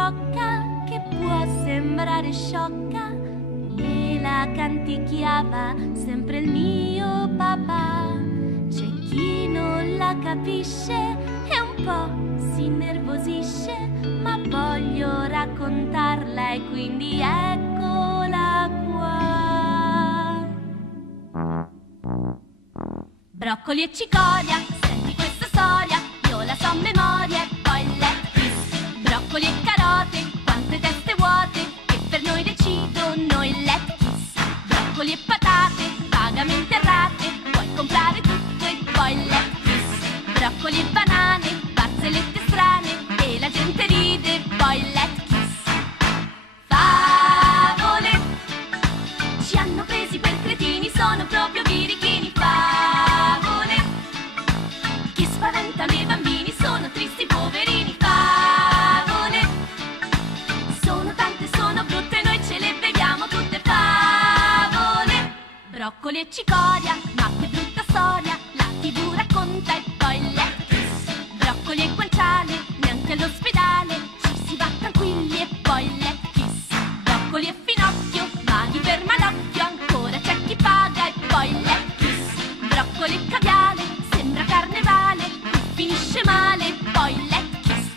parrocca che può sembrare sciocca e la canticchiava sempre il mio papà. C'è chi non la capisce e un po' si innervosisce, ma voglio raccontarla e quindi eccola qua. Broccoli e cicoria, senti questa storia, io la so a memoria e poi let's kiss. Broccoli e carote, quante teste vuote, che per noi decidono il let's kiss. Broccoli e patate, vagamente errate, puoi comprare tutto e poi let's kiss. Broccoli e banane, barzellette strane, e la gente ride e poi let's kiss. Favole, ci hanno presi per cretini, sono proprio birichini. Favole, che spaventano i bambini, sono tristi poverini. Favole, sono tante, sono brutte, noi ce le beviamo tutte. Favole, broccoli e cicoria, ma che brutta storia, la TV racconta e poi let's kiss. Broccoli e guanciale, neanche all'ospedale, ci si va tranquilli e poi let's kiss. Broccoli e finocchio, mani per malocchio, ancora c'è chi paga e poi let's kiss. Broccoli e caviale, sembra carnevale, finisce male e poi let's kiss.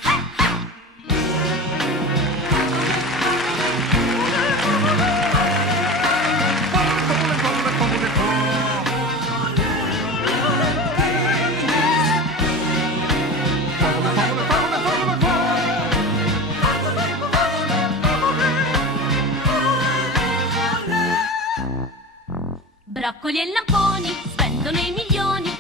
Broccoli e lamponi spendono i milioni,